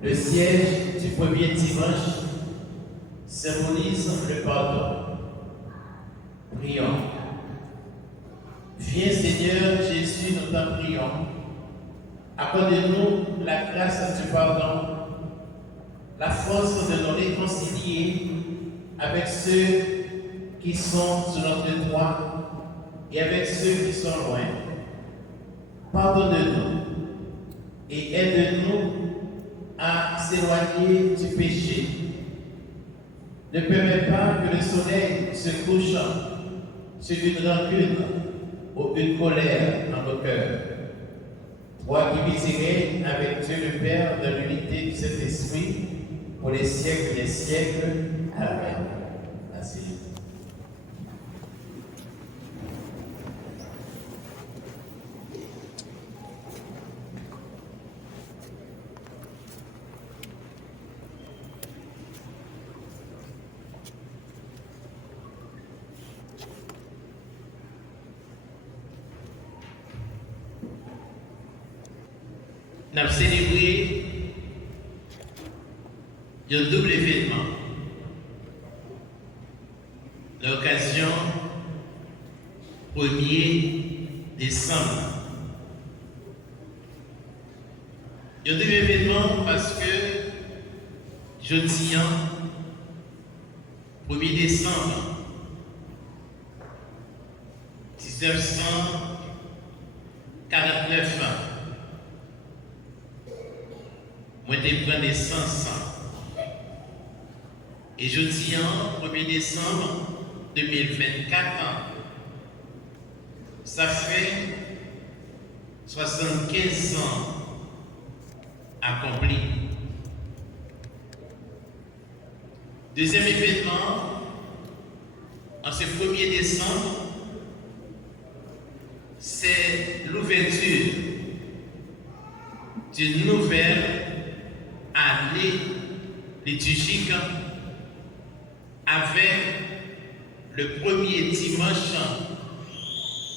Le siège du premier dimanche symbolise le pardon. Prions. Viens Seigneur Jésus, nous t'en prions. Accorde-nous la grâce du pardon, la force de nous réconcilier avec ceux qui sont sur notre droit et avec ceux qui sont loin. Pardonne-nous et aide-nous à s'éloigner du péché. Ne permets pas que le soleil se couche sur une rancune ou une colère dans nos cœurs. Toi qui vis et règnes avec Dieu le Père dans l'unité du Saint-Esprit pour les siècles des siècles. Amen. Merci. Nous avons célébré un double événement. L'occasion 1er décembre. Un double événement parce que jeudi 1er décembre 1949. Moi, je prends naissance. Et je dis 1er décembre 2024, ça fait 75 ans accomplis. Deuxième événement, en ce 1er décembre, c'est l'ouverture d'une nouvelle année liturgique avec le premier dimanche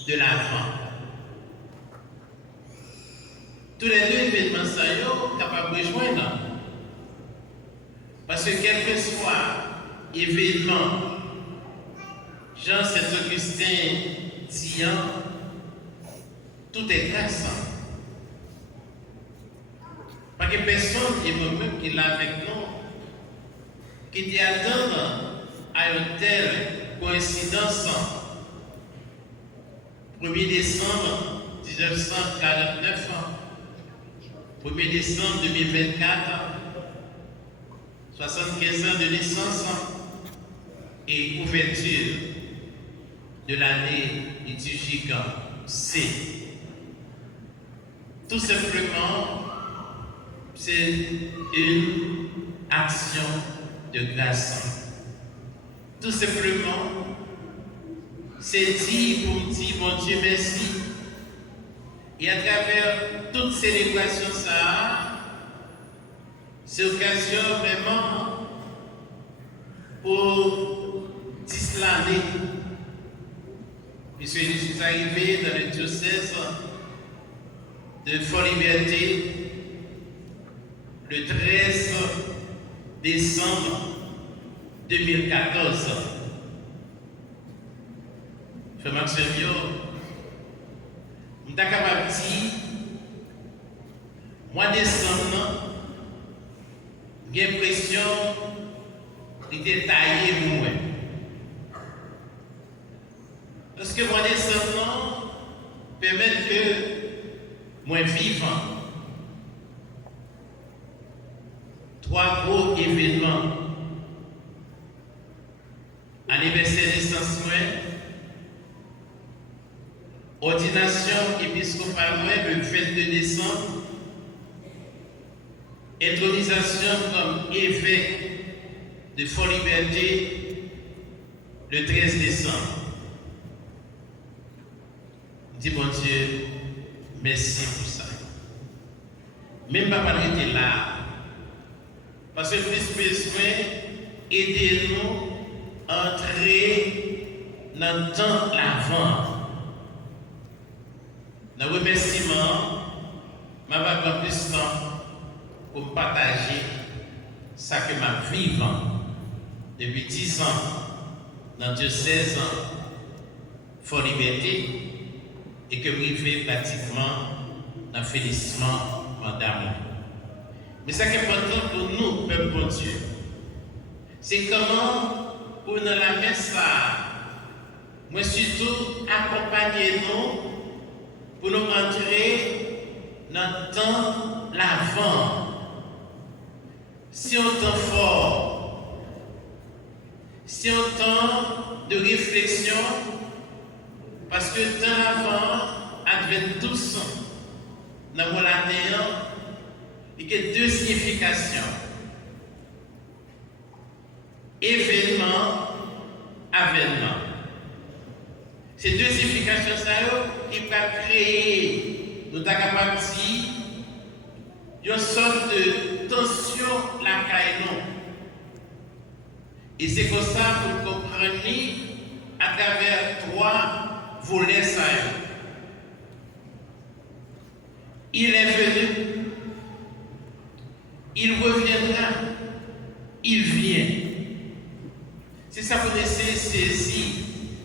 de l'Avent. Tous les deux événements sont capables de rejoindre. Parce que quel que soit l'événement, Jean Saint-Augustin dit, tout est grâce. Parce que personne qui est même qui l'a avec nous, qui dit attendre à une telle coïncidence. 1er décembre 1949, 1er décembre 2024, 75 ans de naissance et ouverture de l'année liturgique C. Tout simplement, c'est une action de grâce. Tout simplement, c'est dire pour dire mon Dieu merci. Et à travers toute célébration, c'est l'occasion vraiment pour 10 l'année. Puisque je suis arrivé dans le diocèse de Fort-Liberté le 13 décembre 2014. Frère Maxime, je suis capable de dire, mois de décembre, j'ai l'impression qu'il était taillé pour moi. Parce que mois de décembre permet que moi vivant. 3 gros événements. Anniversaire de naissance, ordination épiscopale le 22 décembre, intronisation comme évêque de Fort-Liberté le 13 décembre. Dis bon Dieu, merci pour ça. Même papa était là. Parce que plus besoin, aidez-nous à entrer dans le temps l'avant. Dans le remerciement, je vais prendre plus de temps pour partager ça que m'a vivant depuis 10 ans dans diocèse Fort Liberté et que je fais pratiquement dans le félicement d'amour. Mais ce qui est important pour nous, peuple bon Dieu, c'est comment pour nous la messe moi surtout accompagner nous pour nous entrer dans le temps l'avant. Si on temps fort, si on temps de réflexion, parce que le temps l'avant advient tous dans mon latin, il y a deux significations. Événement, avènement. Ces deux significations qui peuvent créer, nous sommes capables de dire, une sorte de tension la caille. Et c'est comme ça que vous comprenez à travers 3 volets ça. Il est venu, il reviendra, il vient. C'est ça que vous laissez saisir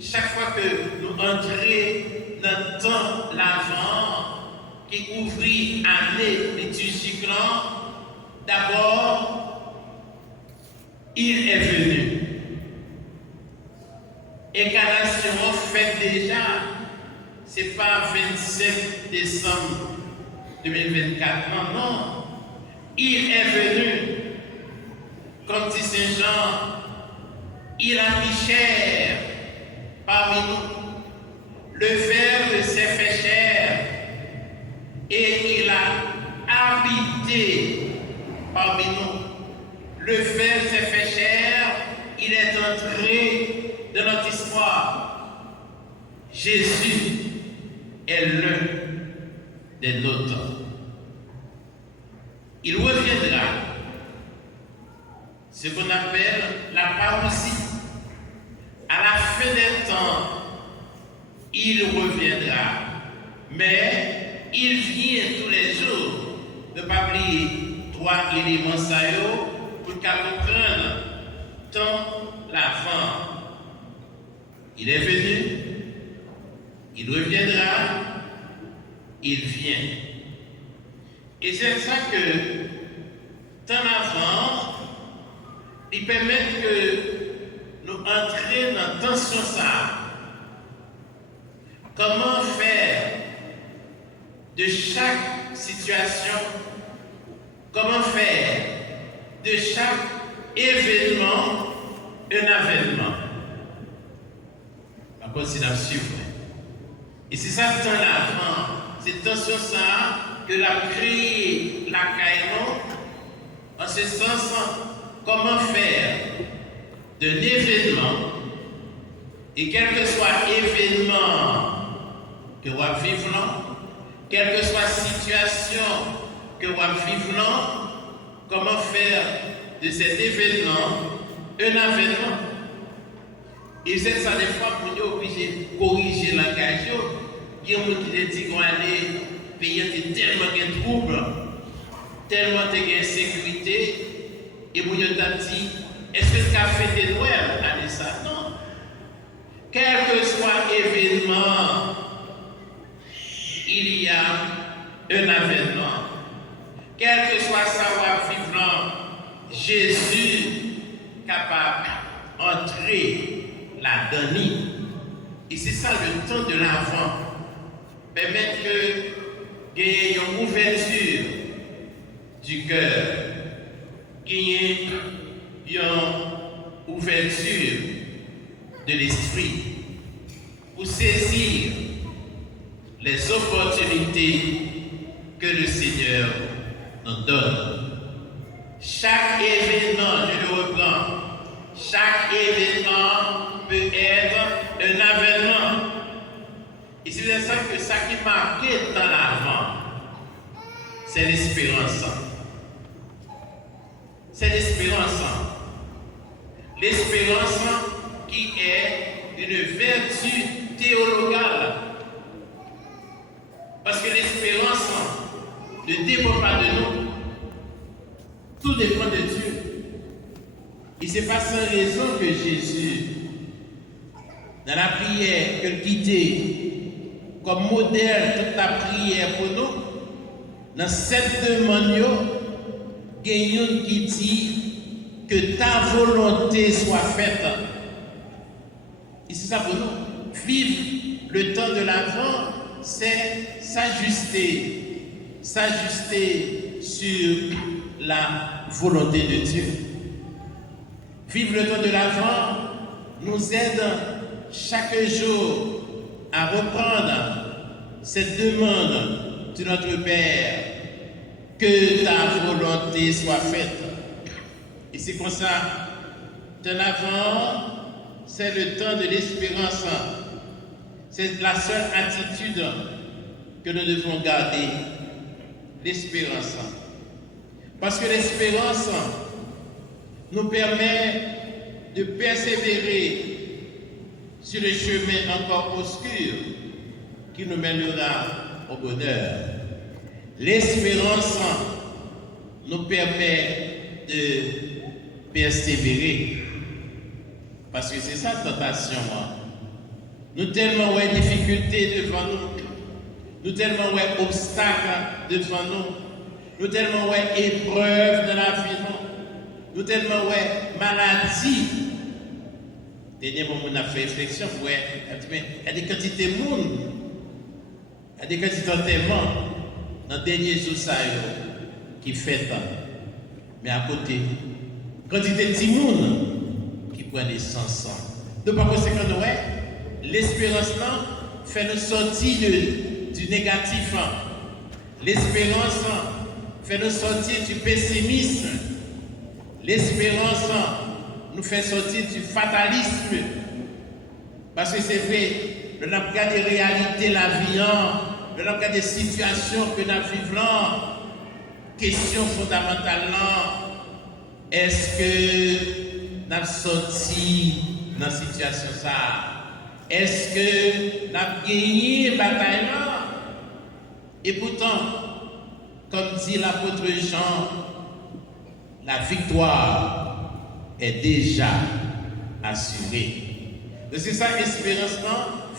chaque fois que nous entrons dans le temps l'avant qui ouvrit l'année liturgique. D'abord, il est venu. Incarnation faite déjà, ce n'est pas 27 décembre 2024, non. Il est venu, comme dit Saint Jean, il a pris chair parmi nous. Le Verbe s'est fait chair et il a habité parmi nous. Le Verbe s'est fait chair, il est entré dans notre histoire. Jésus est l'un des nôtres. Il reviendra. Ce qu'on appelle la parousie. À la fin des temps, il reviendra. Mais il vient tous les jours. Ne pas oublier 3 éléments pour qu'à comprendre tant l'avant. Il est venu, il reviendra, il vient. Et c'est ça que tant l'avant, il permet que nous entrions dans la tension ça. Comment faire de chaque situation, comment faire de chaque événement un avènement. La considération. Et c'est ça que dans l'avant, c'est tension ça que l'a créé la caïnon, en ce sens, comment faire d'un événement, et quel que soit événement que vous vivez là, quelle que soit situation que vous vivez là, comment faire de cet événement un avènement. Et c'est ça des fois pour nous obligés de corriger le langage. Il y a des gens qui disent qu'on allait payer tellement de troubles, tellement d'insécurité, et vous nous dit, est-ce que ça fait des Noël à ça? Non. Quel que soit l'événement, il y a un avènement. Quel que soit savoir vivant, Jésus capable d'entrer là-dedans. Et c'est ça le temps de l'avant. Permettre qu'il y ait une ouverture du cœur, qu'il y ait une ouverture de l'esprit pour saisir les opportunités que le Seigneur nous donne. Chaque événement, je le reprends, chaque événement peut être un avènement. Et c'est ça que ça qui marquait dans l'avant, c'est l'espérance. C'est l'espérance. L'espérance qui est une vertu théologale. Parce que l'espérance ne dépend pas de nous. Tout dépend de Dieu. Et c'est pas sans raison que Jésus, dans la prière qu'il quittait comme modèle toute la prière pour nous, dans cette demande, il y a une qui dit que ta volonté soit faite. Et c'est ça pour nous. Vivre le temps de l'Avent, c'est s'ajuster sur la volonté de Dieu. Vivre le temps de l'Avent nous aide chaque jour à reprendre cette demande de notre Père, que ta volonté soit faite. Et c'est comme ça, de l'Avent, c'est le temps de l'espérance. C'est la seule attitude que nous devons garder, l'espérance. Parce que l'espérance nous permet de persévérer sur le chemin encore obscur qui nous mènera au bonheur. L'espérance nous permet de persévérer. Parce que c'est ça la tentation. Nous tellement ouais difficultés devant nous. Nous tellement ouais obstacles devant nous. Nous tellement ouais épreuves dans la vie. Nous tellement ouais maladies. Dernier moment, on a fait réflexion. Ouais, il y a des quantités de monde. Il y a des quantités d'enterrement dans le dernier jour ça qui fait tant. Mais à côté, quantité de petits monde qui prennent des sens. De par conséquent, l'espérance fait nous sortir du négatif. L'espérance fait nous sortir du pessimisme. L'espérance nous fait sortir du fatalisme. Parce que c'est vrai, nous avons regardé des réalités, la vie, nous avons regardé des situations que nous vivons. Question fondamentale, est-ce que nous avons sorti dans cette situation ça? Est-ce que nous avons gagné la bataille? Et pourtant, comme dit l'apôtre Jean, la victoire est déjà assurée. Donc c'est ça l'espérance,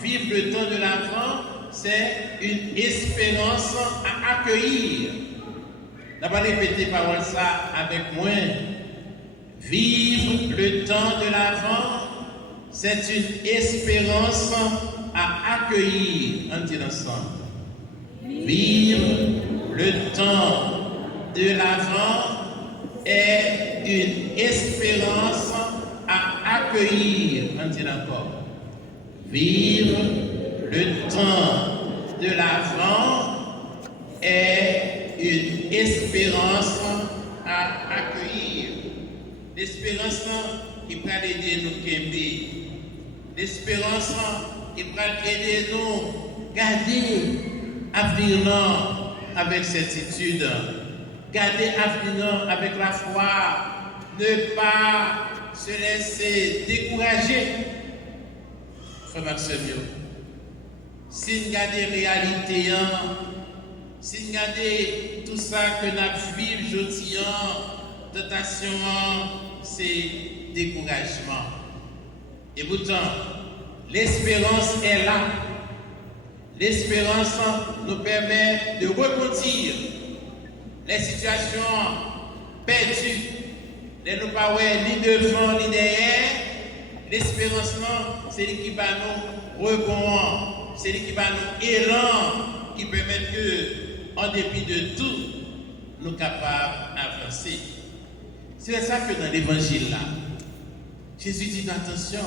vivre le temps de l'Avent, c'est une espérance à accueillir. On va répéter parole ça avec moi. Vivre le temps de l'Avent, c'est une espérance à accueillir. On dit ensemble. Vivre le temps de l'Avent est une espérance à accueillir. On dit encore. Vivre le temps de l'Avent est une espérance à accueillir. L'espérance qui peut aider nous Kembe. L'espérance qui peut aider nous garder l'avenir avec certitude. Garder l'avenir avec la foi. Ne pas se laisser décourager. Frère Maxime, si nous gardons la réalité, si nous gardons tout ça que nous vivons aujourd'hui, tentation, c'est découragement. Et pourtant, l'espérance est là. L'espérance nous permet de rebondir les situations perdues. Les nous pas ni devant ni derrière. L'espérance, c'est l'équipe à nous rebond. C'est l'équipe à nous élan qui permet que, en dépit de tout, nous sommes capables d'avancer. C'est ça que dans l'évangile là, Jésus dit attention,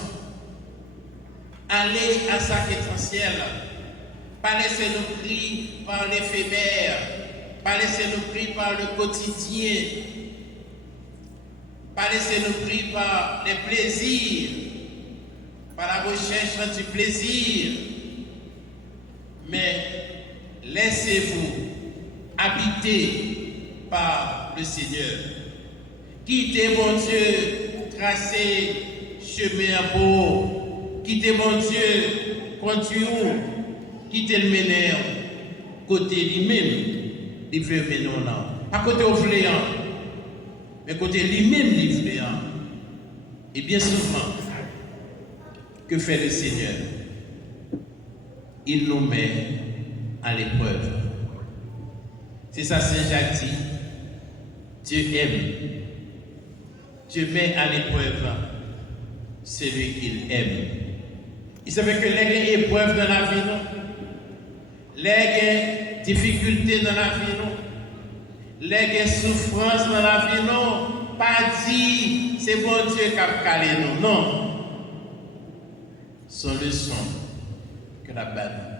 allez à ça qui est essentiel, pas laisser nous pris par l'éphémère, pas laisser nous pris par le quotidien, pas laisser nous pris par les plaisirs, par la recherche du plaisir, mais laissez-vous habiter par le Seigneur. Quittez mon Dieu, tracez chemin pour. Quittez mon Dieu, conduisez-vous. Quittez le ménère, côté lui-même, il veut mener là. À côté au fléau. mais côté lui-même livré. Et bien souvent, que fait le Seigneur? Il nous met à l'épreuve. C'est ça, Saint Jacques dit. Dieu aime. Dieu met à l'épreuve celui qu'il aime. Il savait que les épreuves dans la vie, les difficultés dans la vie, les souffrances dans la vie, non, pas dit c'est bon Dieu qui a calé nous, non. Son leçon que la balle.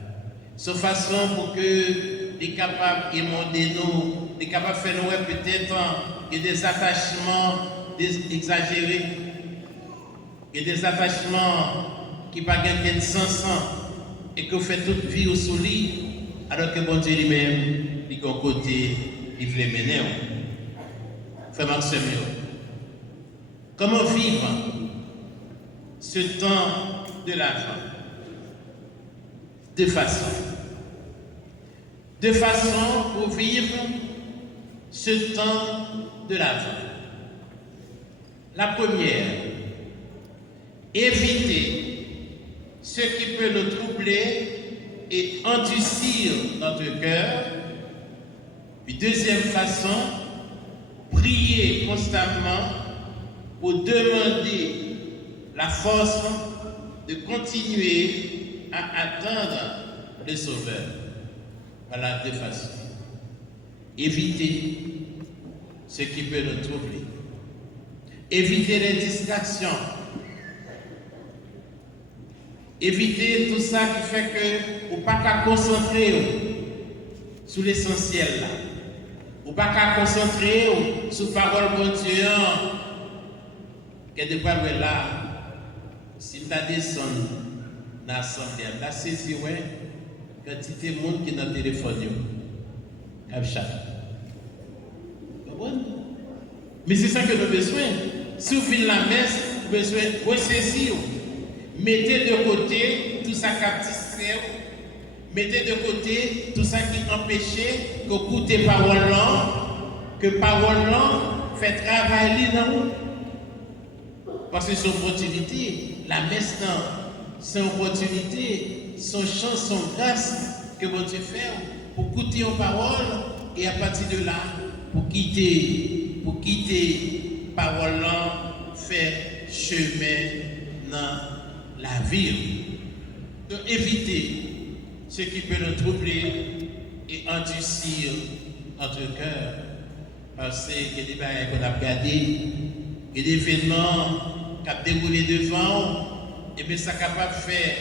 Son façon pour que les capables d'émonder nous, les capables de faire nous peut-être des attachements exagérés, et des attachements qui ne pas de sens et que vous faites toute vie au souli, alors que bon Dieu lui-même, il est côté, il veut mener. Frère Maxime, comment vivre ce temps de l'avant? Deux façons. Deux façons pour vivre ce temps de l'avant. La première, éviter ce qui peut nous troubler et endurcir notre cœur. Puis deuxième façon, prier constamment pour demander la force de continuer à attendre le Sauveur. Voilà deux façons. Éviter ce qui peut nous troubler. Éviter les distractions. Éviter tout ça qui fait que vous ne pouvez pas concentrer sur l'essentiel là. Vous ne pouvez pas concentrer sur la parole de Dieu. Que de quoi là, si vous descendez dans l'assemblée, là c'est si ouais, quantité de monde qui est dans le téléphone. Mais c'est ça que nous avons besoin. Si vous finissez la messe, vous avez besoin de ressaisir. Mettez de côté tout ça qui a distrait. Mettez de côté tout ça qui empêchait que vous écoutez parole là, que parole là fait travailler dans vous. Parce que c'est une opportunité. La messe, c'est une opportunité, son chance, son grâce que bon Dieu fait pour écouter une parole et à partir de là, pour quitter parole là, faire chemin dans la vie. Donc éviter ce qui peut nous troubler et endurcir notre cœur. Parce qu'il y a des choses qu'on a regardées, il y a des événements qui ont déroulé devant, et bien ça capable de faire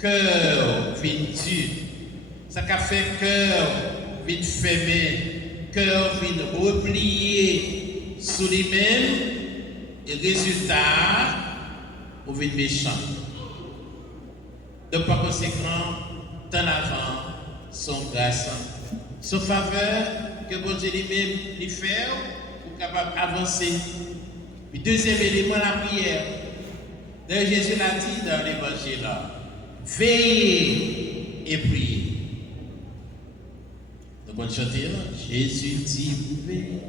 cœur vite dur. Ça capable de faire cœur vite fermé, cœur vite replié sur lui-même, et résultat, ou vite méchant. Donc par conséquent, dans l'avant, son grâce, son faveur que bon Dieu lui-même lui fait pour capable d'avancer. Puis deuxième élément, la prière. D'ailleurs, Jésus l'a dit dans l'évangile, veillez et priez. Donc on chante, Jésus dit, veillez.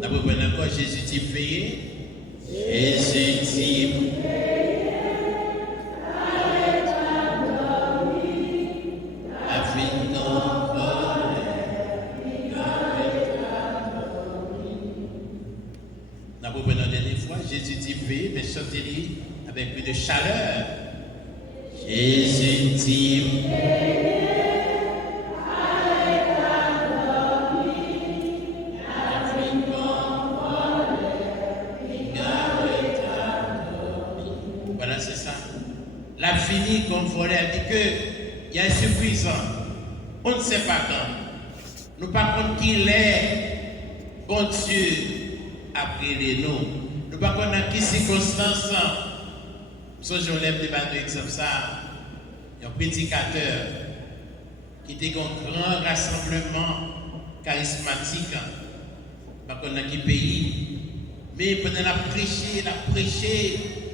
D'abord, encore, Jésus dit, veillez. Jésus dit, Jésus dit veillez, mais chantez-le avec plus de chaleur. Jésus dit voilà, c'est ça. La fini comme volée, elle dit qu'il y a insuffisant. On ne sait pas quand. Nous ne savons pas qui est. Bon Dieu a pris nous. Nous ne savons pas dans quelles circonstances. Je lève des bandeaux comme ça. Il y a un prédicateur qui était un grand rassemblement charismatique. Pas qu'on a qui pays. Mais pendant la prêcher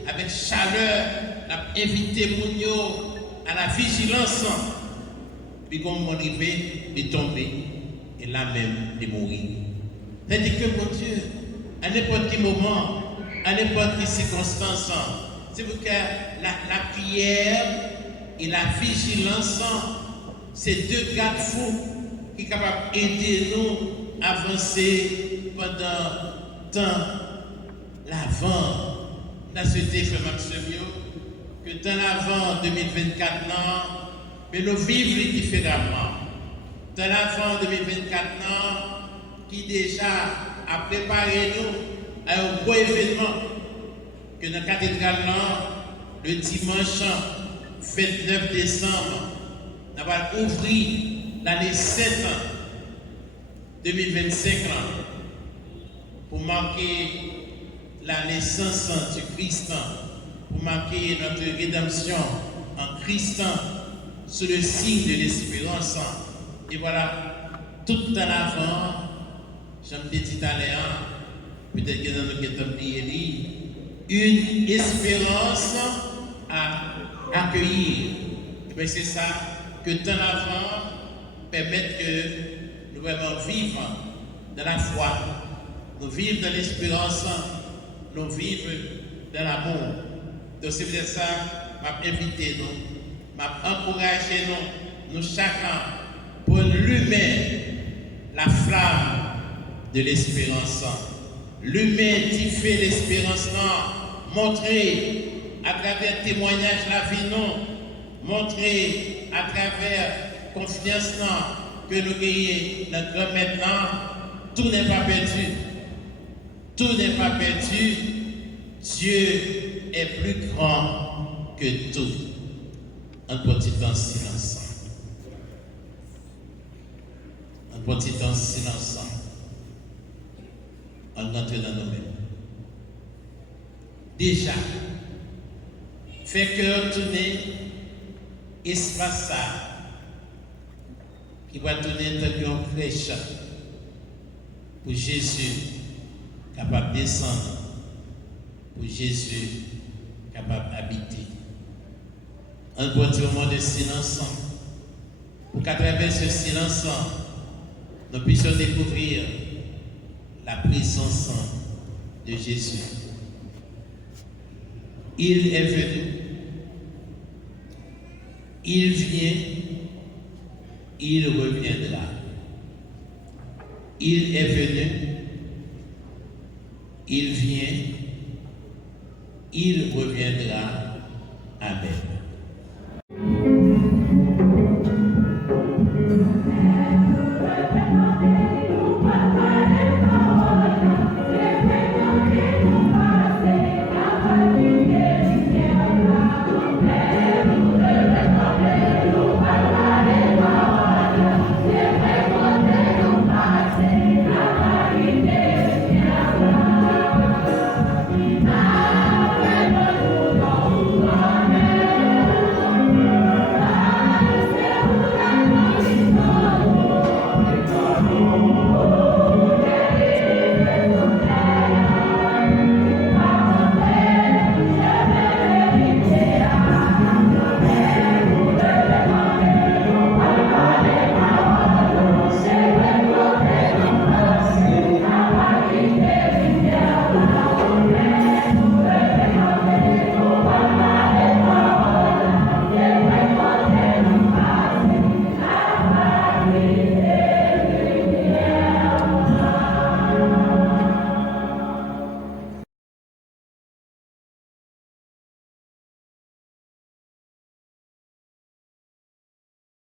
avec chaleur, a invité Mounio à la vigilance. Puis comme on arrivé, de tomber, et là même de mourir. C'est-à-dire que mon Dieu, à n'importe quel moment, à n'importe quelle circonstance, c'est pour que la prière et la vigilance, c'est deux garde-fous qui sont capables d'aider nous à avancer pendant temps l'avant. Dans ce frère Maxime, que dans l'avant 2024, mais nous vivons différemment. Dans l'avant 2024, qui déjà a préparé nous à un gros événement que dans la cathédrale, le dimanche 29 décembre, nous allons ouvrir l'année 7 2025 pour marquer la naissance du Christ, pour marquer notre rédemption en Christ sous le signe de l'espérance. Et voilà, tout en avant, j'aime dit tout à l'heure, peut-être que nous avons oublié, une espérance à accueillir. Mais c'est ça que temps avant permet que nous vraiment vivre dans la foi, nous vivre dans l'espérance, nous vivre dans l'amour. Donc c'est peut-être ça, m'a invité nous, m'a encouragé nous chacun pour l'humain, la flamme de l'espérance. L'humain qui fait l'espérance, montrer à travers témoignage la vie, montrer à travers confiance que nous gagnons notre maintenant, tout n'est pas perdu. Tout n'est pas perdu. Dieu est plus grand que tout. Un petit temps silence. Un petit temps silence. On entre dans nous-mêmes. Déjà, fait cœur tourner, espace ça, qui va tourner dans une crèche pour Jésus capable de descendre, pour Jésus capable d'habiter. Un petit moment de silence, pour qu'à travers ce silence, nous puissions découvrir la présence de Jésus. Il est venu, il vient, il reviendra. Il est venu, il vient, il reviendra. Amen.